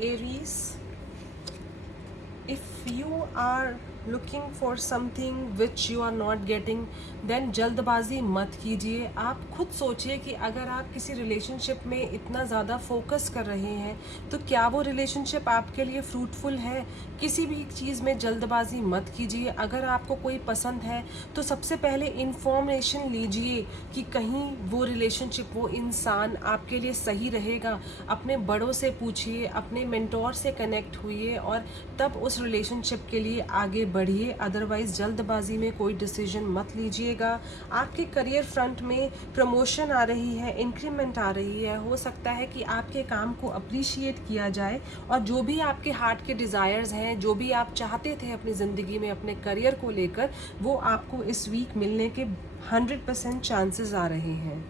Aries, if you are looking for something which you are not getting, then जल्दबाजी मत कीजिए। आप खुद सोचिए कि अगर आप किसी रिलेशनशिप में इतना ज़्यादा फोकस कर रहे हैं तो क्या वो रिलेशनशिप आपके लिए फ्रूटफुल है। किसी भी चीज़ में जल्दबाजी मत कीजिए। अगर आपको कोई पसंद है तो सबसे पहले इंफॉर्मेशन लीजिए कि कहीं वो रिलेशनशिप, वो इंसान आपके लिए सही रहेगा। अपने बड़ों से पूछिए, अपने मेंटोर से कनेक्ट हुइए और तब उस रिलेशनशिप के लिए आगे बढ़िए। अदरवाइज जल्दबाजी में कोई डिसीजन मत लीजिएगा। आपके करियर फ्रंट में प्रमोशन आ रही है, इंक्रीमेंट आ रही है। हो सकता है कि आपके काम को अप्रिशिएट किया जाए और जो भी आपके हार्ट के डिज़ायर्स हैं, जो भी आप चाहते थे अपनी ज़िंदगी में अपने करियर को लेकर, वो आपको इस वीक मिलने के 100% चांसेस आ रहे हैं।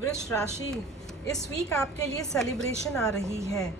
वृष राशि, इस वीक आपके लिए सेलिब्रेशन आ रही है।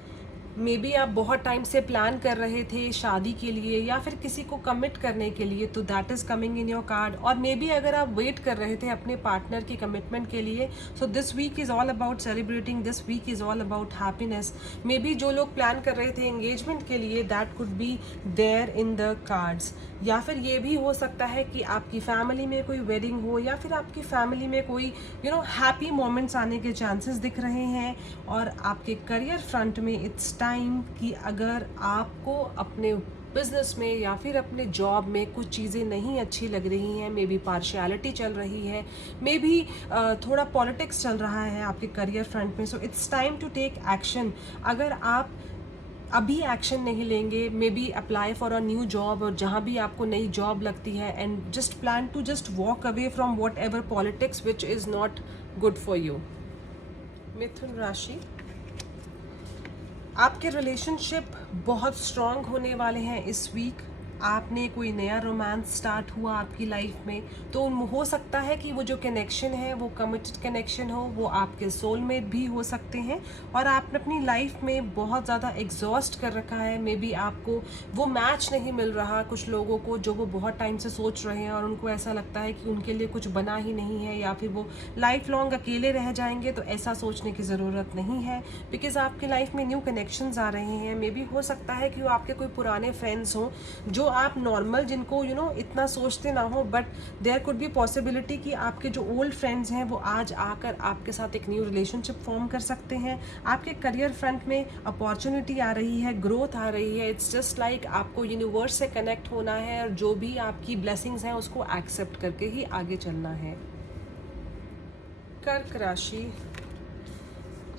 मे बी आप बहुत टाइम से प्लान कर रहे थे शादी के लिए या फिर किसी को कमिट करने के लिए, तो that is coming in your card. और मे बी अगर आप वेट कर रहे थे अपने पार्टनर की कमिटमेंट के लिए, so this week is all about celebrating, this week is all about happiness. Maybe जो लोग प्लान कर रहे थे एंगेजमेंट के लिए, that could be there in the cards. या फिर ये भी हो सकता है कि आपकी फैमिली में कोई वेडिंग हो या फिर आपकी फैमिली में कोई हैप्पी मोमेंट्स आने के चांसेस दिख रहे हैं। और आपके करियर फ्रंट में इट्स टाइम कि अगर आपको अपने बिजनेस में या फिर अपने जॉब में कुछ चीज़ें नहीं अच्छी लग रही हैं, मे बी पार्शियलिटी चल रही है, मे बी थोड़ा पॉलिटिक्स चल रहा है आपके करियर फ्रंट में, so it's time to take action. अगर आप अभी एक्शन नहीं लेंगे, may be apply for a new job, और जहाँ भी आपको नई जॉब लगती है, and just plan to just walk away from whatever politics which is not good for you. मिथुन राशि, आपके रिलेशनशिप बहुत स्ट्रॉन्ग होने वाले हैं इस वीक। आपने कोई नया रोमांस स्टार्ट हुआ आपकी लाइफ में, तो हो सकता है कि वो जो कनेक्शन है वो कमिटेड कनेक्शन हो, वो आपके सोलमेट भी हो सकते हैं। और आपने अपनी लाइफ में बहुत ज़्यादा एग्जॉस्ट कर रखा है, मे बी आपको वो मैच नहीं मिल रहा कुछ लोगों को जो वो बहुत टाइम से सोच रहे हैं और उनको ऐसा लगता है कि उनके लिए कुछ बना ही नहीं है या फिर वो लाइफ लॉन्ग अकेले रह जाएंगे। तो ऐसा सोचने की ज़रूरत नहीं है, बिकॉज आपकी लाइफ में न्यू कनेक्शंस आ रहे हैं। मे बी हो सकता है कि वो आपके कोई पुराने फ्रेंड्स हों जो आप नॉर्मल, जिनको इतना सोचते ना हो, but there could be possibility कि आपके जो ओल्ड फ्रेंड्स हैं वो आज आकर आपके साथ एक न्यू रिलेशनशिप फॉर्म कर सकते हैं। आपके करियर फ्रंट में अपॉर्चुनिटी आ रही है, ग्रोथ आ रही है। इट्स जस्ट लाइक आपको यूनिवर्स से कनेक्ट होना है और जो भी आपकी ब्लेसिंग्स हैं उसको एक्सेप्ट करके ही आगे चलना है। कर्क राशि,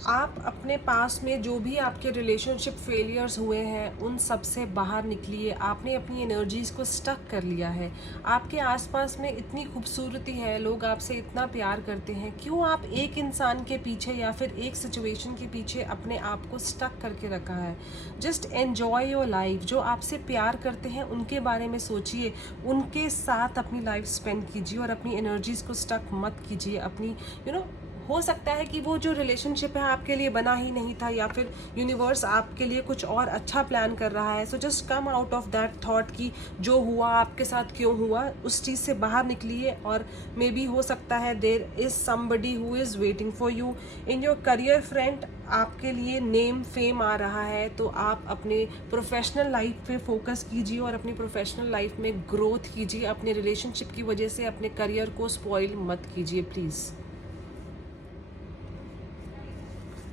आप अपने पास में जो भी आपके रिलेशनशिप फेलियर्स हुए हैं उन सब से बाहर निकलिए। आपने अपनी एनर्जीज़ को स्टक कर लिया है। आपके आसपास में इतनी खूबसूरती है, लोग आपसे इतना प्यार करते हैं, क्यों आप एक इंसान के पीछे या फिर एक सिचुएशन के पीछे अपने आप को स्टक करके रखा है। Just enjoy your life. जो आपसे प्यार करते हैं उनके बारे में सोचिए, उनके साथ अपनी लाइफ स्पेंड कीजिए और अपनी एनर्जीज़ को स्टक मत कीजिए। अपनी हो सकता है कि वो जो रिलेशनशिप है आपके लिए बना ही नहीं था या फिर यूनिवर्स आपके लिए कुछ और अच्छा प्लान कर रहा है। So just come out of that thought कि जो हुआ आपके साथ क्यों हुआ, उस चीज़ से बाहर निकलिए। और मे बी हो सकता है there is somebody who is waiting for you in your career front. आपके लिए नेम फेम आ रहा है, तो आप अपने प्रोफेशनल लाइफ पे फोकस कीजिए और अपनी प्रोफेशनल लाइफ में ग्रोथ कीजिए। अपने रिलेशनशिप की वजह से अपने करियर को स्पॉइल मत कीजिए प्लीज़।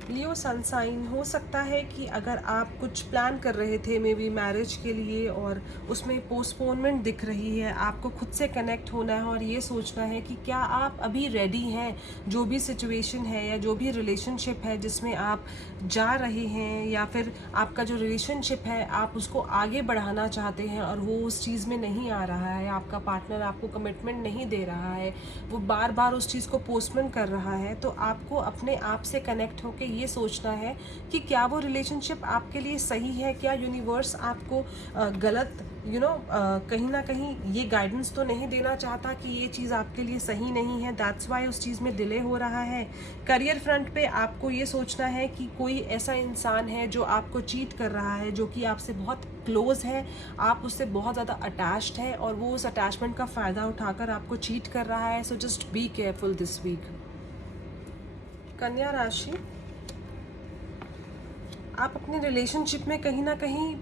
लियो सनसाइन, हो सकता है कि अगर आप कुछ प्लान कर रहे थे मे बी मैरिज के लिए और उसमें पोस्टपोनमेंट दिख रही है, आपको खुद से कनेक्ट होना है और ये सोचना है कि क्या आप अभी रेडी हैं। जो भी सिचुएशन है या जो भी रिलेशनशिप है जिसमें आप जा रहे हैं या फिर आपका जो रिलेशनशिप है आप उसको आगे बढ़ाना चाहते हैं और वो उस चीज़ में नहीं आ रहा है, आपका पार्टनर आपको कमिटमेंट नहीं दे रहा है, वो बार बार उस चीज़ को पोस्टपोन कर रहा है, तो आपको अपने आप से कनेक्ट होकर ये सोचना है कि क्या वो रिलेशनशिप आपके लिए सही है। क्या यूनिवर्स आपको गलत कहीं ना कहीं ये गाइडेंस तो नहीं देना चाहता कि ये चीज़ आपके लिए सही नहीं है, दैट्स वाई उस चीज़ में डिले हो रहा है। करियर फ्रंट पे आपको ये सोचना है कि कोई ऐसा इंसान है जो आपको चीट कर रहा है, जो कि आपसे बहुत क्लोज है, आप उससे बहुत ज़्यादा अटैच्ड है और वो उस अटैचमेंट का फ़ायदा उठाकर आपको चीट कर रहा है। So just be careful this week. कन्या राशि, आप अपने रिलेशनशिप में कहीं ना कहीं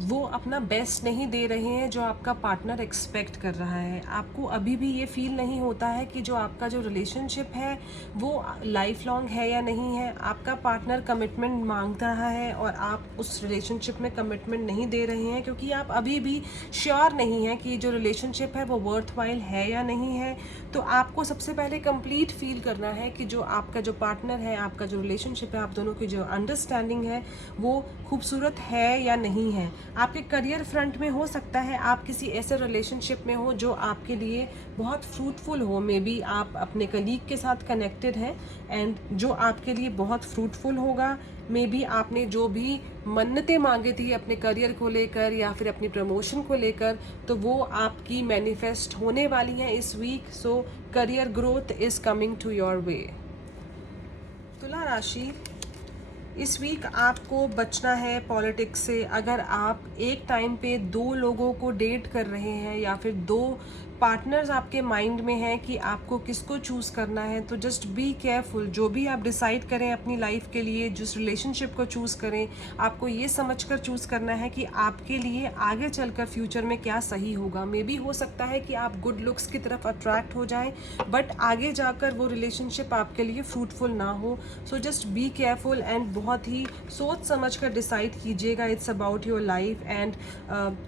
वो अपना बेस्ट नहीं दे रहे हैं जो आपका पार्टनर एक्सपेक्ट कर रहा है। आपको अभी भी ये फील नहीं होता है कि जो आपका जो रिलेशनशिप है वो लाइफ लॉन्ग है या नहीं है। आपका पार्टनर कमिटमेंट मांग रहा है और आप उस रिलेशनशिप में कमिटमेंट नहीं दे रहे हैं क्योंकि आप अभी भी श्योर नहीं हैं कि जो रिलेशनशिप है वो वर्थ वाइल है या नहीं है। तो आपको सबसे पहले कंप्लीट फील करना है कि जो आपका जो पार्टनर है, आपका जो रिलेशनशिप है, आप दोनों की जो अंडरस्टैंडिंग है वो खूबसूरत है या नहीं है। आपके करियर फ्रंट में हो सकता है आप किसी ऐसे रिलेशनशिप में हो जो आपके लिए बहुत फ्रूटफुल हो। मे बी आप अपने कलीग के साथ कनेक्टेड हैं एंड जो आपके लिए बहुत फ्रूटफुल होगा। मे बी आपने जो भी मन्नतें मांगी थी अपने करियर को लेकर या फिर अपनी प्रमोशन को लेकर, तो वो आपकी मैनिफेस्ट होने वाली हैं इस week. So career growth is coming to your way. तुला राशि, इस वीक आपको बचना है पॉलिटिक्स से। अगर आप एक टाइम पे दो लोगों को डेट कर रहे हैं या फिर दो पार्टनर्स आपके माइंड में हैं कि आपको किसको चूज़ करना है, तो जस्ट बी केयरफुल। जो भी आप डिसाइड करें अपनी लाइफ के लिए, जिस रिलेशनशिप को चूज़ करें, आपको ये समझकर चूज़ करना है कि आपके लिए आगे चलकर फ्यूचर में क्या सही होगा। मे बी हो सकता है कि आप गुड लुक्स की तरफ अट्रैक्ट हो जाएं बट आगे जाकर वो रिलेशनशिप आपके लिए फ्रूटफुल ना हो। सो जस्ट बी केयरफुल एंड बहुत ही सोच समझ कर डिसाइड कीजिएगा। It's about your life. And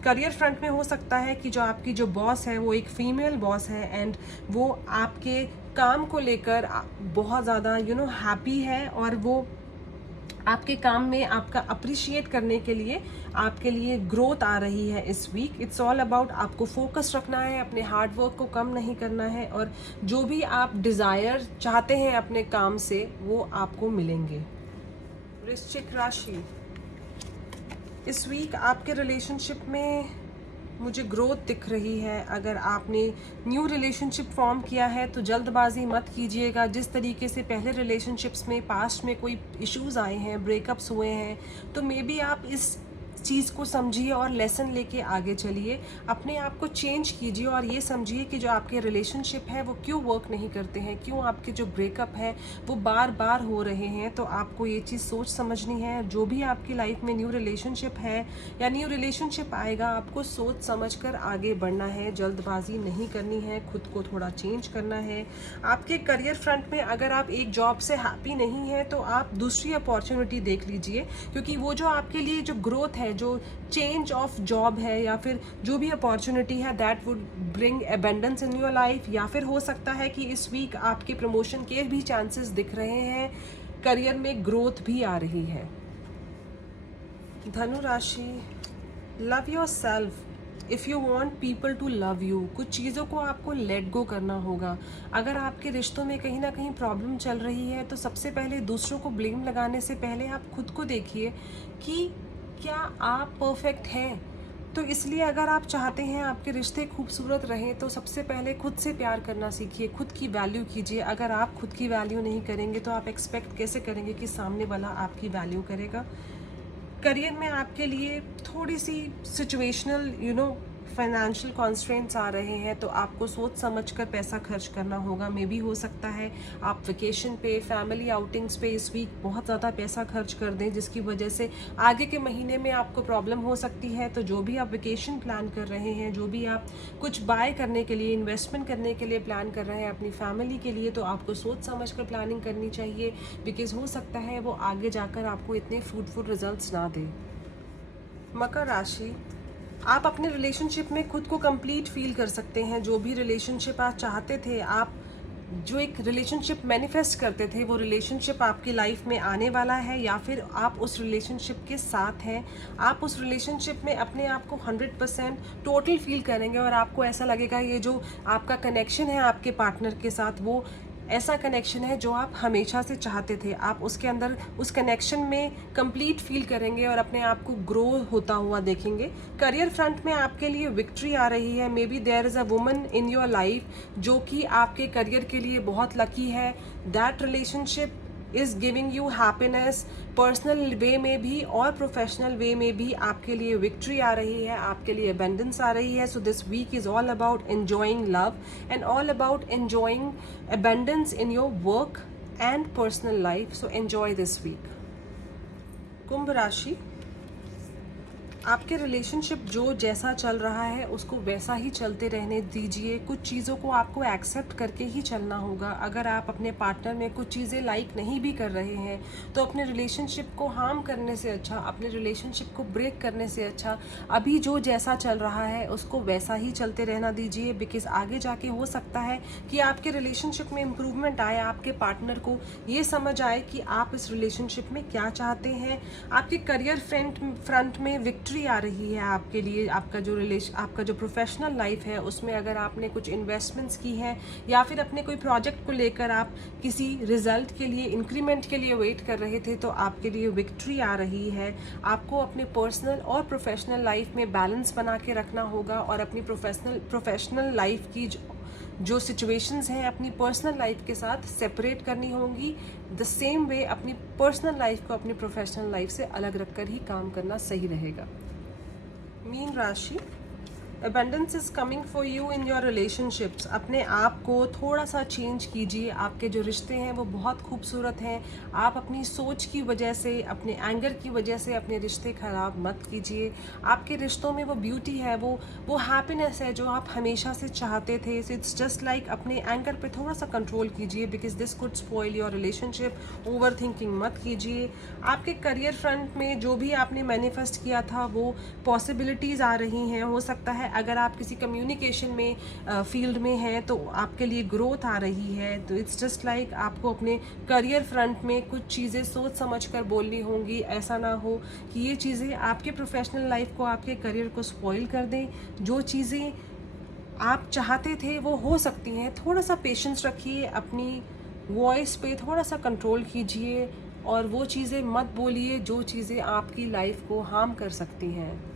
career front में हो सकता है कि जो आपकी जो बॉस है वो एक फीमेल बॉस है एंड वो आपके काम को लेकर बहुत ज़्यादा हैप्पी है और वो आपके काम में आपका अप्रिशिएट करने के लिए आपके लिए ग्रोथ आ रही है इस वीक। इट्स ऑल अबाउट आपको फोकस रखना है, अपने हार्ड वर्क को कम नहीं करना है और जो भी आप डिज़ायर चाहते हैं अपने काम से वो आपको मिलेंगे। वृश्चिक राशि, इस वीक आपके रिलेशनशिप में मुझे ग्रोथ दिख रही है। अगर आपने न्यू रिलेशनशिप फॉर्म किया है तो जल्दबाजी मत कीजिएगा। जिस तरीके से पहले रिलेशनशिप्स में पास्ट में कोई इश्यूज आए हैं, ब्रेकअप्स हुए हैं, तो मे बी आप इस चीज़ को समझिए और लेसन लेके आगे चलिए। अपने आप को चेंज कीजिए और ये समझिए कि जो आपके रिलेशनशिप है वो क्यों वर्क नहीं करते हैं, क्यों आपके जो ब्रेकअप है वो बार बार हो रहे हैं। तो आपको ये चीज़ सोच समझनी है। जो भी आपकी लाइफ में न्यू रिलेशनशिप है या न्यू रिलेशनशिप आएगा, आपको सोच समझ कर आगे बढ़ना है, जल्दबाजी नहीं करनी है, खुद को थोड़ा चेंज करना है। आपके करियर फ्रंट में अगर आप एक जॉब से हैप्पी नहीं हैं तो आप दूसरी अपॉर्चुनिटी देख लीजिए, क्योंकि वो जो आपके लिए जो ग्रोथ है, जो चेंज ऑफ जॉब है या फिर जो भी अपॉर्चुनिटी है, that would bring abundance in your life. या फिर हो सकता है कि इस वीक आपके प्रमोशन के भी चांसेस दिख रहे हैं, करियर में ग्रोथ भी आ रही है। धनु राशि, love yourself if you want people to love you. कुछ चीज़ों को आपको लेट गो करना होगा। अगर आपके रिश्तों में कहीं ना कहीं प्रॉब्लम चल रही है तो सबसे पहले दूसरों को ब्लेम लगाने से पहले आप खुद को देखिए कि क्या आप परफेक्ट हैं। तो इसलिए अगर आप चाहते हैं आपके रिश्ते खूबसूरत रहें तो सबसे पहले खुद से प्यार करना सीखिए, खुद की वैल्यू कीजिए। अगर आप खुद की वैल्यू नहीं करेंगे तो आप एक्सपेक्ट कैसे करेंगे कि सामने वाला आपकी वैल्यू करेगा। करियर में आपके लिए थोड़ी सी सिचुएशनल फाइनेंशियल कॉन्स्ट्रेंट्स आ रहे हैं, तो आपको सोच समझकर पैसा खर्च करना होगा। मे बी हो सकता है आप वेकेशन पे, फैमिली आउटिंग्स पे इस वीक बहुत ज़्यादा पैसा खर्च कर दें, जिसकी वजह से आगे के महीने में आपको प्रॉब्लम हो सकती है। तो जो भी आप वेकेशन प्लान कर रहे हैं, जो भी आप कुछ बाय करने के लिए, इन्वेस्टमेंट करने के लिए प्लान कर रहे हैं अपनी फैमिली के लिए, तो आपको सोच समझ कर प्लानिंग करनी चाहिए, बिकॉज हो सकता है वो आगे जाकर आपको इतने फ्रूटफुल रिजल्ट्स ना दे। मकर राशि, आप अपने रिलेशनशिप में खुद को कंप्लीट फील कर सकते हैं। जो भी रिलेशनशिप आप चाहते थे, आप जो एक रिलेशनशिप मैनिफेस्ट करते थे, वो रिलेशनशिप आपकी लाइफ में आने वाला है या फिर आप उस रिलेशनशिप के साथ हैं। आप उस रिलेशनशिप में अपने आप को 100% टोटल फील करेंगे और आपको ऐसा लगेगा ये जो आपका कनेक्शन है आपके पार्टनर के साथ, वो ऐसा कनेक्शन है जो आप हमेशा से चाहते थे। आप उसके अंदर उस कनेक्शन में कंप्लीट फील करेंगे और अपने आप को ग्रो होता हुआ देखेंगे। करियर फ्रंट में आपके लिए विक्ट्री आ रही है। May be there is a woman in your life जो कि आपके करियर के लिए बहुत लकी है। That relationship is giving you happiness. Personal way में भी और प्रोफेशनल वे में भी आपके लिए विक्ट्री आ रही है, आपके लिए अबेंडेंस आ रही है। So this week is all about enjoying love and all about enjoying abundance in your work and personal life. So enjoy this week. कुंभ राशि, आपके रिलेशनशिप जो जैसा चल रहा है उसको वैसा ही चलते रहने दीजिए। कुछ चीज़ों को आपको एक्सेप्ट करके ही चलना होगा। अगर आप अपने पार्टनर में कुछ चीज़ें लाइक नहीं भी कर रहे हैं तो अपने रिलेशनशिप को हार्म करने से अच्छा, अपने रिलेशनशिप को ब्रेक करने से अच्छा अभी जो जैसा चल रहा है उसको वैसा ही चलते रहना दीजिए। बिकॉज आगे जाके हो सकता है कि आपके रिलेशनशिप में इम्प्रूवमेंट आए, आपके पार्टनर को ये समझ आए कि आप इस रिलेशनशिप में क्या चाहते हैं। आपके करियर फ्रंट में विक्ट्री आ रही है आपके लिए। आपका जो प्रोफेशनल लाइफ है उसमें अगर आपने कुछ इन्वेस्टमेंट्स की हैं या फिर अपने कोई प्रोजेक्ट को लेकर आप किसी रिजल्ट के लिए, इंक्रीमेंट के लिए वेट कर रहे थे, तो आपके लिए विक्ट्री आ रही है। आपको अपने पर्सनल और प्रोफेशनल लाइफ में बैलेंस बना के रखना होगा और अपनी प्रोफेशनल लाइफ की जो सिचुएशंस हैं अपनी पर्सनल लाइफ के साथ सेपरेट करनी होंगी। द सेम वे अपनी पर्सनल लाइफ को अपनी प्रोफेशनल लाइफ से अलग रखकर ही काम करना सही रहेगा। मीन राशि, abundance is coming for you in your relationships। अपने आप को थोड़ा सा चेंज कीजिए। आपके जो रिश्ते हैं वो बहुत खूबसूरत हैं। आप अपनी सोच की वजह से, अपने एंगर की वजह से अपने रिश्ते ख़राब मत कीजिए। आपके रिश्तों में वो ब्यूटी है, वो हैप्पीनेस है जो आप हमेशा से चाहते थे। सो इट्स जस्ट लाइक अपने एंगर पे थोड़ा सा कंट्रोल कीजिए because this could spoil your relationship. Over thinking मत कीजिए। आपके करियर फ्रंट में जो भी आपने मैनिफेस्ट किया था वो पॉसिबिलिटीज़ आ रही हैं। हो सकता है अगर आप किसी कम्युनिकेशन में फील्ड में हैं तो आपके लिए ग्रोथ आ रही है। तो इट्स जस्ट लाइक आपको अपने करियर फ्रंट में कुछ चीज़ें सोच समझ कर बोलनी होंगी। ऐसा ना हो कि ये चीज़ें आपके प्रोफेशनल लाइफ को, आपके करियर को स्पॉइल कर दें। जो चीज़ें आप चाहते थे वो हो सकती हैं। थोड़ा सा पेशेंस रखिए, अपनी वॉइस पे थोड़ा सा कंट्रोल कीजिए और वो चीज़ें मत बोलिए जो चीज़ें आपकी लाइफ को हार्म कर सकती हैं।